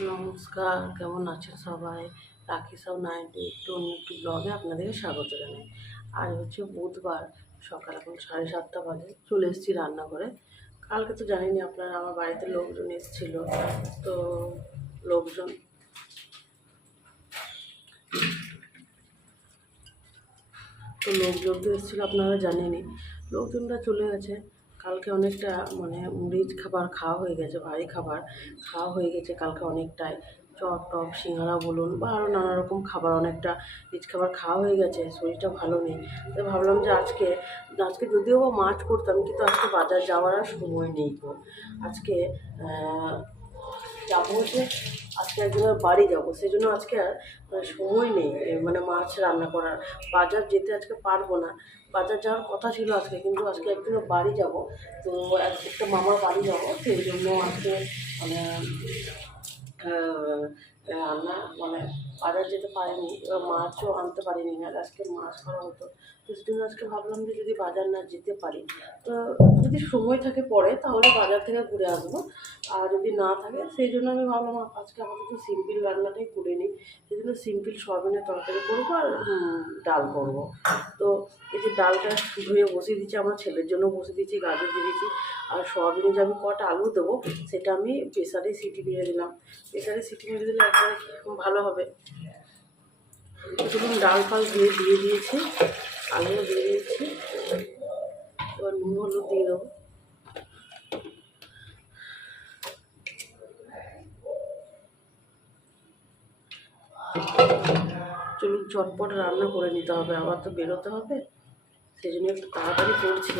নমস্কার, কেমন আছেন সবাই? রাখি সব নাইনটি একটু অন্য একটু ব্লগে আপনাদেরকে স্বাগত জানাই। আজ হচ্ছে বুধবার, সকাল এখন সাড়ে সাতটা বাজে, চলে এসেছি রান্নাঘরে। কালকে তো জানিনি আপনারা, আমার বাড়িতে লোকজন এসেছিল। তো লোকজন তো লোকজন তো এসেছিল, আপনারা জানেনই। লোকজনরা চলে গেছে। কালকে অনেকটা মানে রিচ খাবার খাওয়া হয়ে গেছে, ভারী খাবার খাওয়া হয়ে গেছে কালকে অনেকটাই। চপ টপ, সিঙ্গারা বলুন বা আরও নানা রকম খাবার, অনেকটা রিচ খাবার খাওয়া হয়ে গেছে, শরীরটা ভালো নেই। তো ভাবলাম যে আজকে আজকে যদিও মাছ করতাম, কিন্তু আজকে বাজার যাওয়ার আর সময় নেই তো। আজকে যাব যে আজকে একজনের বাড়ি যাব। সেই জন্য আজকে আর সময় নেই। মানে মাছ রান্না করার। বাজার যেতে আজকে পারব না। বাজার যাওয়ার কথা ছিল আজকে, কিন্তু আজকে একজনের বাড়ি যাব। তো এক- একটা মামার বাড়ি যাব। সেই জন্য আজকে মানে রান্না মানে বাজার যেতে পারিনি, মাছও আনতে পারিনি। না আজকে মাছ করা হতো। তো সেই জন্য আজকে ভাবলাম যে যদি বাজার না যেতে পারি, তো যদি সময় থাকে পরে তাহলে বাজার থেকে ঘুরে আসব। আর যদি না থাকে, সেই জন্য আমি ভাবলাম আজকে আপাতত সিম্পল রান্নাটাই করে নিই। সেই জন্য সিম্পল সয়াবিনের তরকারি করব আর ডাল করব। তো এই যে ডালটা ধুয়ে বসিয়ে দিচ্ছি আমার ছেলের জন্য বসিয়ে দিচ্ছি গাজর দিয়ে দিচ্ছি আর সয়াবিনে যে আমি কটা আলু দেবো, সেটা আমি প্রেসারে সিটি দিয়ে দিলাম। প্রেসারে সিটি মেরে দিলে একবারে ভালো হবে। তো ডাল ফাল দিয়ে দিয়ে দিয়েছি। আলু দিয়ে দিয়েছি এবার নুন হলুদ দিয়ে দেবো। চলুন চটপট রান্না করে নিতে হবে, আবার তো বেরোতে হবে। সেই জন্য একটু তাড়াতাড়ি করছি।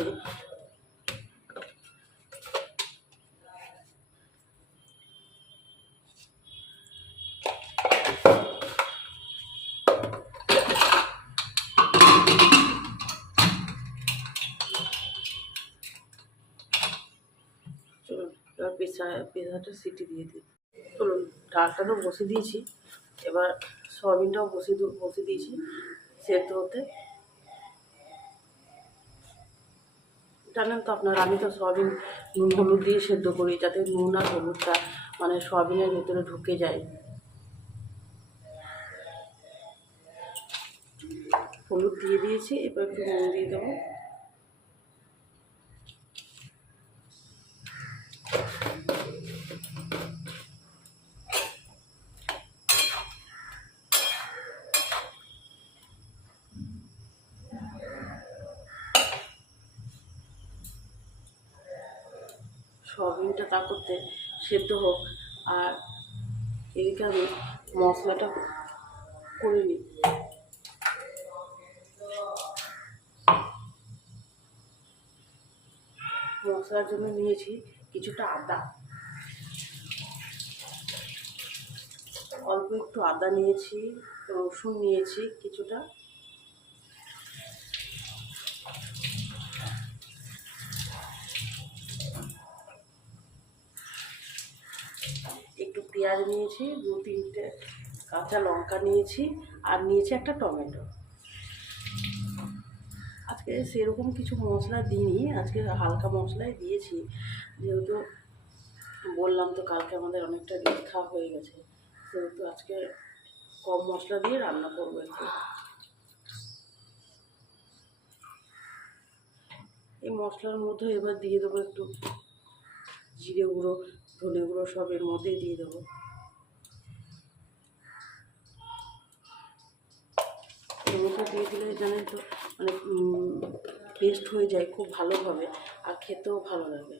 পেশাটা সিটি দিয়ে দিই। চলুন, ডালটা তো বসে দিয়েছি। এবার সয়াবিনটাও বসে বসে দিয়েছি সেদ্ধ হতে। জানেন তো আপনার, আমি তো সয়াবিন নুন, হলুদ দিয়ে সেদ্ধ করি, যাতে নুন আর হলুদটা মানে সয়াবিনের ভেতরে ঢুকে যায়। হলুদ দিয়ে দিয়েছি, এবার একটু নুন দিয়ে দেবো। করতে সেদ্ধ হোক। আর এদিকে আমি মশলাটা করে নিই। মশলার জন্য নিয়েছি কিছুটা আদা। অল্প একটু আদা নিয়েছি, রসুন নিয়েছি কিছুটা। পেঁয়াজ নিয়েছি, দু তিনটে কাঁচা লঙ্কা নিয়েছি আর নিয়েছি একটা টমেটো। আজকে সেরকম কিছু মশলা দিইনি, আজকে হালকা মশলাই দিয়েছি। যেহেতু বললাম তো কালকে আমাদের অনেকটা খাওয়া হয়ে গেছে, সেহেতু আজকে কম মশলা দিয়ে রান্না করব একটু। এই মশলার মধ্যে এবার দিয়ে দেবো একটু জিরে গুঁড়ো। ধনে গুঁড়ো সব এর মধ্যেই দিয়ে দেবো। মধ্যে দিয়ে দিলে জানেন তো মানে পেস্ট হয়ে যায় খুব ভালোভাবে আর খেতেও ভালো লাগে।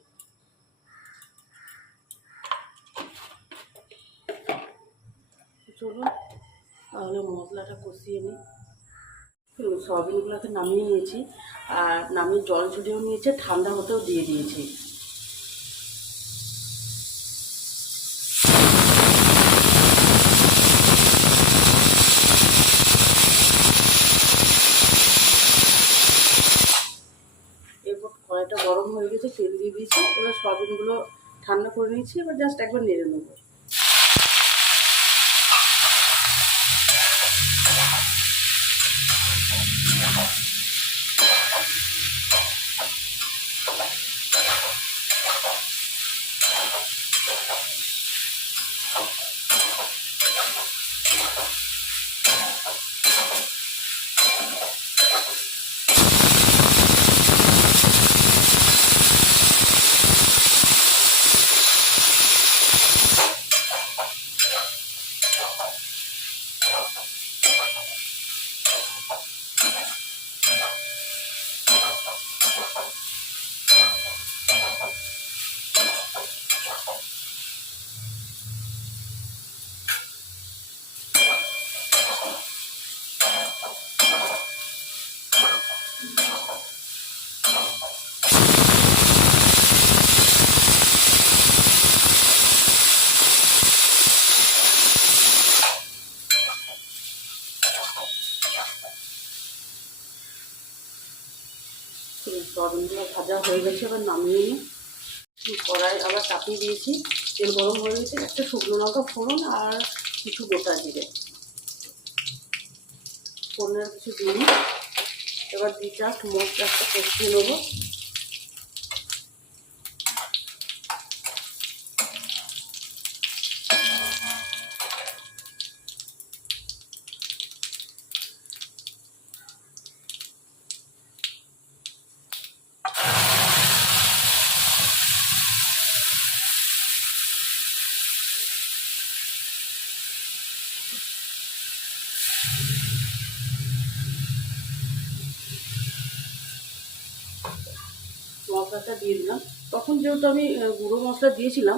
চলুন, তাহলে মশলাটা কষিয়ে নিই। সয়াবিনগুলোকে নামিয়ে নিয়েছি, আর নামিয়ে জল ঝরিয়েও নিয়েছে, ঠান্ডা হতেও দিয়ে দিয়েছি এরপর কড়াইটা গরম হয়ে গেছে তেল দিয়ে দিয়েছি। এবার সয়াবিনগুলো ঠান্ডা করে নিয়েছি এবার জাস্ট একবার নেড়ে নেব। দিয়েছি। তেল গরম হয়ে গেছে। একটা শুকনো লঙ্কা ফোড়ন আর কিছু গোটা জিরে। ফোড়নের কিছু দিন এবার দিয়ে চাষ মশলাটা কষিয়ে নেব। মশলাটা দিয়ে দিলাম। তখন যেহেতু আমি গুঁড়ো মশলা দিয়েছিলাম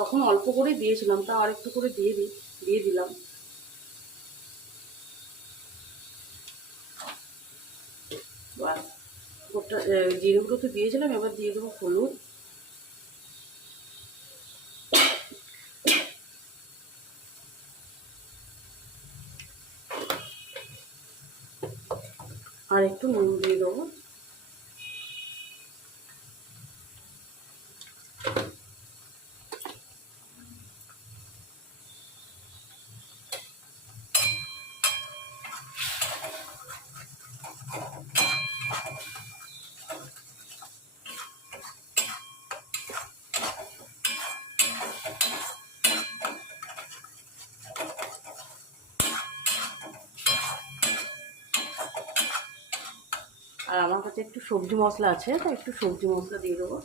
তখন অল্প করে দিয়েছিলাম, তা আরেকটু করে দিয়ে দিই দিয়ে দিলাম। জিরেগুলো তো দিয়েছিলাম, এবার দিয়ে দেবো হলুদ। আর একটু নুন দিয়ে দেবো আর আমার কাছে একটু সবজি মশলা আছে, তো একটু সবজি মশলা দিয়ে দেবো।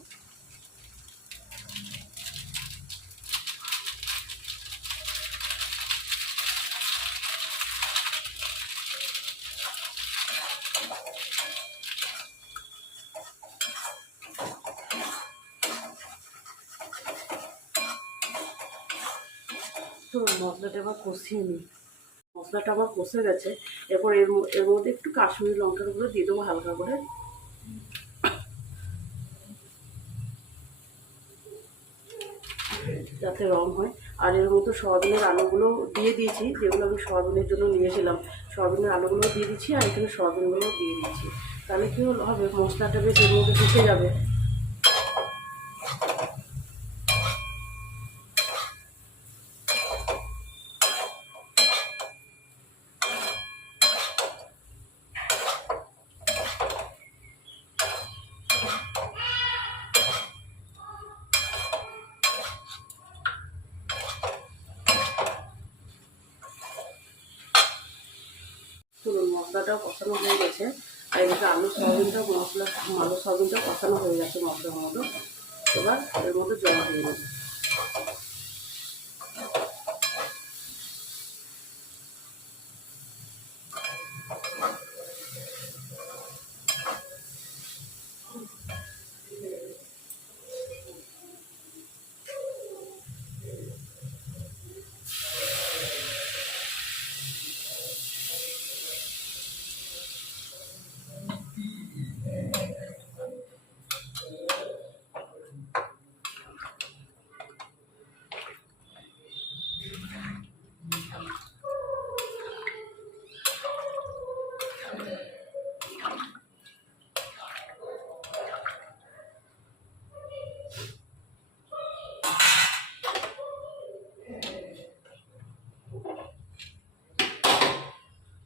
তো মশলাটা এবার কষিয়ে নিই। মশলাটা আমার কষে গেছে। এরপর এর এর মধ্যে একটু কাশ্মীরি লঙ্কার গুঁড়ো দিয়ে দেবো হালকা করে। যাতে রং হয়। আর এর মধ্যে সয়াবিনের আলুগুলো দিয়ে দিয়েছি, যেগুলো আমি সয়াবিনের জন্য নিয়েছিলাম সয়াবিনের আলুগুলো দিয়ে দিচ্ছি আর এখানে সয়াবিনগুলো দিয়ে দিচ্ছি। তাহলে কী হবে, মশলাটা বেশ এর মধ্যে যাবে চলুন মশলাটাও কষানো হয়ে গেছে। আর এদিকে আলু সয়াবিনটা মশলা আলু সয়াবিনটাও কষানো হয়ে গেছে মশলার মতো। এবার এর মধ্যে জল দিয়ে দেবো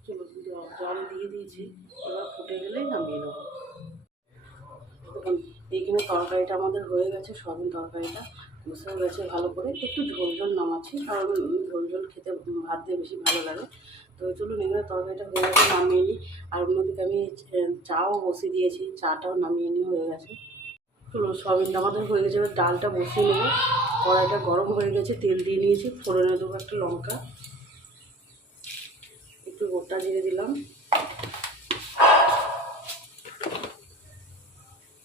চলো জ- জল দিয়ে দিয়েছি, এবার ফুটে গেলেই নামিয়ে নেব। এইখানে তরকারিটা আমাদের হয়ে গেছে সয়াবিন তরকারিটা। বসেও গেছে ভালো করে। একটু ঝোল ঝোল নামাচ্ছি, কারণ ঝোল ঝোল খেতে ভাত দিয়ে বেশি ভালো লাগে। তো চলুন, এখানে তরকারিটা হয়ে গেছে, নামিয়ে নিই। আর অন্যদিকে আমি চাও বসিয়ে দিয়েছি, চাটাও নামিয়ে নিয়ে হয়ে গেছে। চলুন সয়াবিনটা আমাদের হয়ে গেছে, এবার ডালটা বসিয়ে নেব। কড়াইটা গরম হয়ে গেছে, তেল দিয়ে নিয়েছি, ফোড়নে দেবো একটা লঙ্কা। একটু গোটা জিরে দিলাম।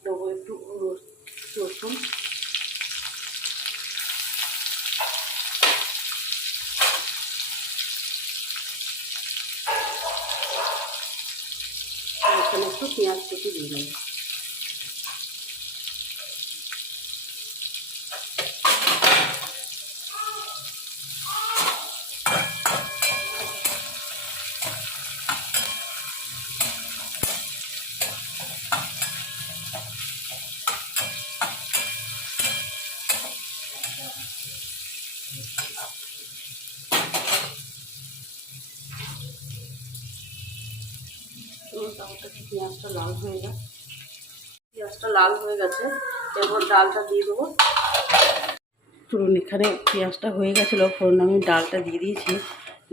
দেবো একটু রস- রসুন। একটু পেঁয়াজ কেটে দিয়ে দেবো ফটাফট একটু পেঁয়াজটা লাল হয়ে যায় পেঁয়াজটা লাল হয়ে গেছে, এরপর ডালটা দিয়ে দেবো। ধরুন এখানে পেঁয়াজটা হয়ে গেছিল ফোরন আমি ডালটা দিয়ে দিয়েছি।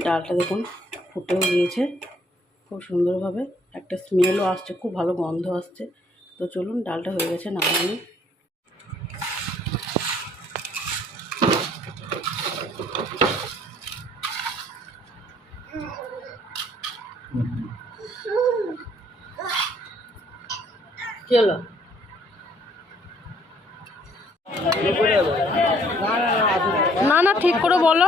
ডালটা দেখুন ফুটেও গিয়েছে, খুব সুন্দরভাবে। একটা স্মেলও আসছে, খুব ভালো গন্ধ আসছে। তো চলুন ডালটা হয়ে গেছে নামানি হলো? না না ঠিক করে বলো।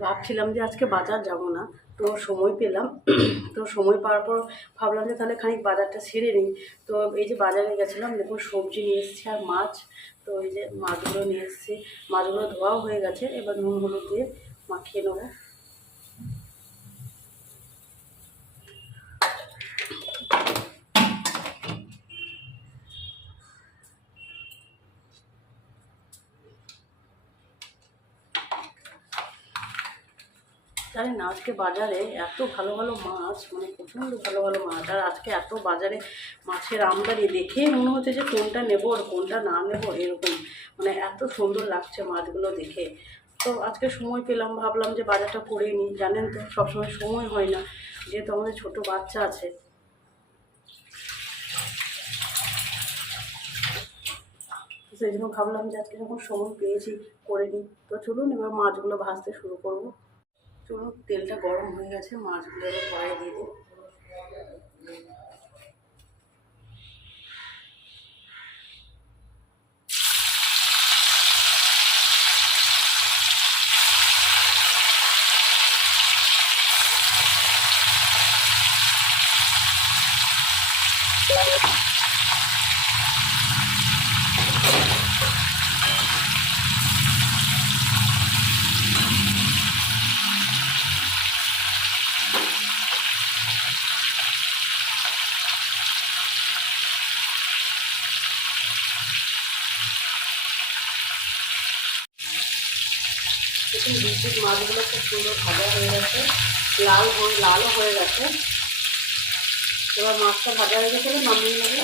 ভাবছিলাম যে আজকে বাজার যাব না তো সময় পেলাম। তো সময় পাওয়ার পর ভাবলাম যে তাহলে খানিক বাজারটা সেরে নিই। তো এই যে বাজারে গেছিলাম দেখুন সবজি নিয়ে এসেছি আর মাছ। তো এই যে মাছগুলো নিয়ে এসেছি মাছগুলো ধোয়াও হয়ে গেছে এবার নুন হলুদ দিয়ে মাখিয়ে নেব। জানেন না আজকে বাজারে এত ভালো ভালো মাছ মানে প্রচণ্ড ভালো ভালো মাছ, আর আজকে এত বাজারে মাছের আমদানি দেখেই মনে হচ্ছে যে কোনটা নেব আর কোনটা না নেব এরকম। মানে এত সুন্দর লাগছে মাছগুলো দেখে। তো আজকে সময় পেলাম, ভাবলাম যে বাজারটা করে নিই জানেন তো, সবসময় সময় হয় না, যেহেতু আমাদের ছোট বাচ্চা আছে। সেই জন্য ভাবলাম যে আজকে যখন সময় পেয়েছি, করে নিই তো চলুন এবার মাছগুলো ভাজতে শুরু করব। চলুন তেলটা গরম হয়ে গেছে মাছগুলো কড়াই দিয়ে দিই। সুন্দর ভাজা হয়ে গেছে, লাল হয়ে, লালও হয়ে গেছে। এবার মাছটা ভাজা হয়ে গেছে নামিয়ে নেবে।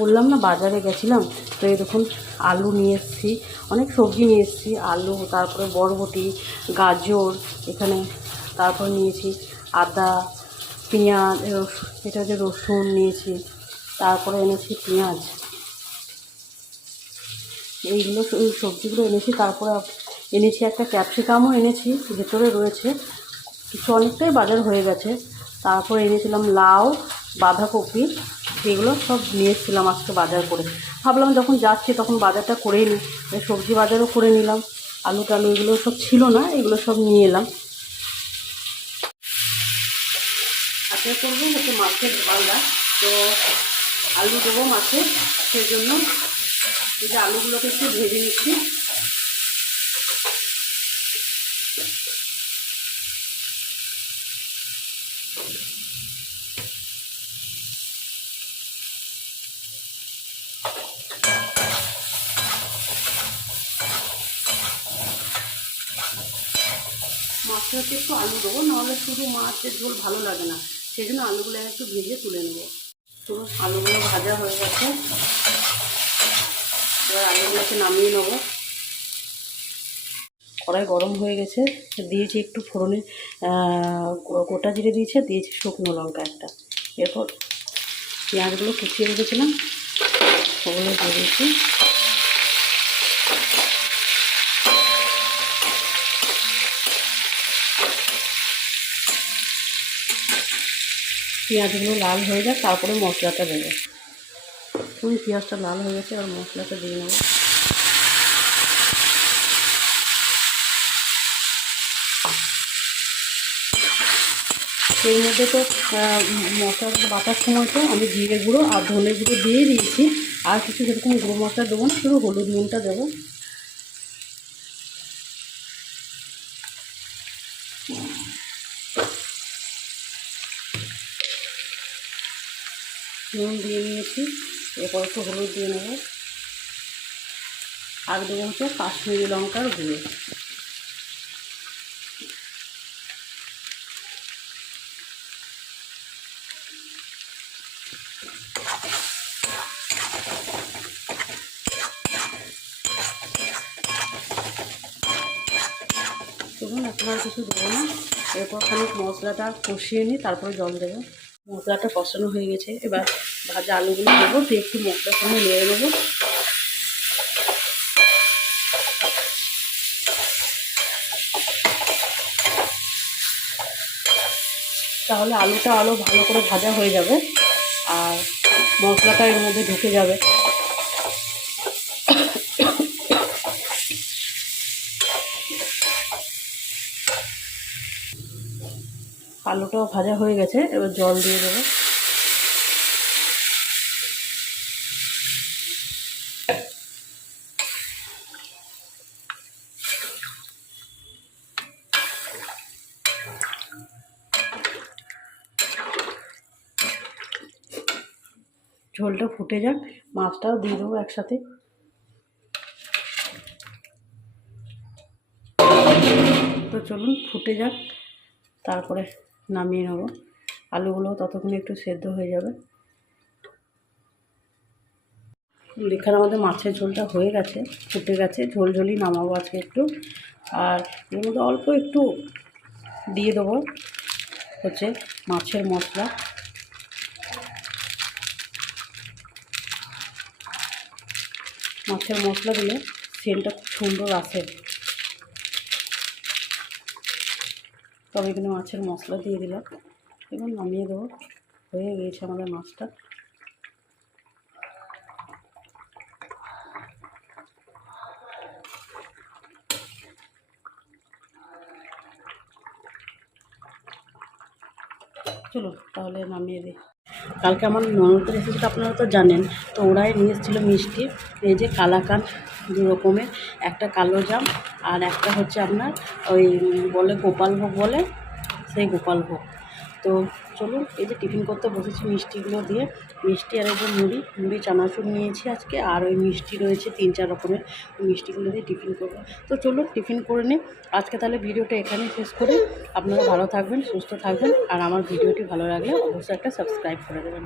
বললাম না, বাজারে গেছিলাম। তো এই দেখুন, আলু নিয়ে এসেছি। অনেক সবজি নিয়ে এসেছি। আলু, তারপরে বরবটি, গাজর, এখানে তারপর নিয়েছি আদা, পেঁয়াজ এটা হচ্ছে রসুন নিয়েছি, তারপরে এনেছি পেঁয়াজ। এইগুলো এই সবজিগুলো এনেছি, তারপরে এনেছি একটা ক্যাপসিকামও এনেছি, ভেতরে রয়েছে। কিছু অনেকটাই বাজার হয়ে গেছে। তারপরে এনেছিলাম লাউ বাঁধাকপি এগুলো সব নিয়ে এসেছিলাম আজকে বাজার করে। ভাবলাম যখন যাচ্ছি তখন বাজারটা করেই নিই। সবজি বাজারও করে নিলাম। আলু টালু এগুলো সব ছিল না, এগুলো সব নিয়ে এলাম। আশা করব হচ্ছে মাছের তো আলু দেবো মাছে সেই জন্য এই যে আলুগুলোকে একটু ভেজে নিচ্ছি। হচ্ছে একটু আলু দেবো, নাহলে শুধু মাছের ঝোল ভালো লাগে না। সেই জন্য আলুগুলো একটু ভেজে তুলে নেব। তো আলুগুলো ভাজা হয়ে গেছে। এবার আলুগুলোকে নামিয়ে নেব। কড়াই গরম হয়ে গেছে। দিয়েছি একটু ফোড়নে গোটা জিরে দিয়েছে দিয়েছি শুকনো লঙ্কা একটা। এরপর পেঁয়াজগুলো কুচিয়ে রেখেছিলাম। ওগুলো দিয়ে দিয়েছি। পেঁয়াজগুলো লাল হয়ে যাক তারপরে মশলাটা দেবো। তুমি পেঁয়াজটা লাল হয়ে গেছে আর মশলাটা দিয়ে নেব। এর মধ্যে তো আহ, মশলাটা বাটার সময় তো আমি জিরে গুঁড়ো আর ধনে গুঁড়ো দিয়ে দিয়েছি। আর কিছু সেরকম গুঁড়ো মশলা দেবো না শুধু হলুদ নুনটা দেবো। নিয়েছি। এরপর একটু হলুদ দিয়ে নেব। আর দেবো হচ্ছে কাশ্মীরি লঙ্কার গুঁড়ো। দেখুন আর কিছু দেবো না। এরপর খানিক মশলাটা কষিয়ে নিই, তারপরে জল দেবো। মশলাটা কষানো হয়ে গেছে। এবার ভাজা আলুগুলো দেবো, দিয়ে একটু মশলার সঙ্গে নেড়ে নেব। তাহলে আলুটা আলো ভালো করে ভাজা হয়ে যাবে, আর মশলাটা এর মধ্যে ঢুকে যাবে। আলুটাও ভাজা হয়ে গেছে, এবার জল দিয়ে দেবো ঝোলটা ফুটে যাক, মাছটাও দিয়ে দেবো একসাথে। তো চলুন ফুটে যাক, তারপরে নামিয়ে নেব। আলুগুলো ততক্ষণে একটু সেদ্ধ হয়ে যাবে। এখানে আমাদের মাছের ঝোলটা হয়ে গেছে, ফুটে গেছে, ঝোল ঝোলই নামাবো আজকে একটু। আর এর মধ্যে অল্প একটু দিয়ে দেবো হচ্ছে মাছের মশলা। মাছের মশলা দিলে সেন্টটা খুব সুন্দর আসে। তবে এখানে মাছের মশলা দিয়ে দিলাম। এবং নামিয়ে দেবো। হয়ে গিয়েছে আমাদের মাছটা। চলো তাহলে নামিয়ে দিই। কালকে আমার ননদের এসেছিল আপনারা তো জানেন, তো ওরাই নিয়ে এসেছিল মিষ্টি, এই যে কালাকান দু রকমের, একটা কালো জাম আর একটা হচ্ছে আপনার ওই বলে গোপালভোগ বলে, সেই গোপালভোগ তো চলুন, এই যে টিফিন করতে বসেছি মিষ্টিগুলো দিয়ে। মিষ্টি আর এই মুড়ি মুড়ি, চানাচুর নিয়েছি আজকে, আর ওই মিষ্টি রয়েছে তিন চার রকমের। মিষ্টিগুলো দিয়ে টিফিন করব। তো চলুন, টিফিন করে নিই। আজকে তাহলে ভিডিওটা এখানে শেষ করি। আপনারা ভালো থাকবেন, সুস্থ থাকবেন, আর আমার ভিডিওটি ভালো লাগলে অবশ্যই একটা সাবস্ক্রাইব করে দেবেন।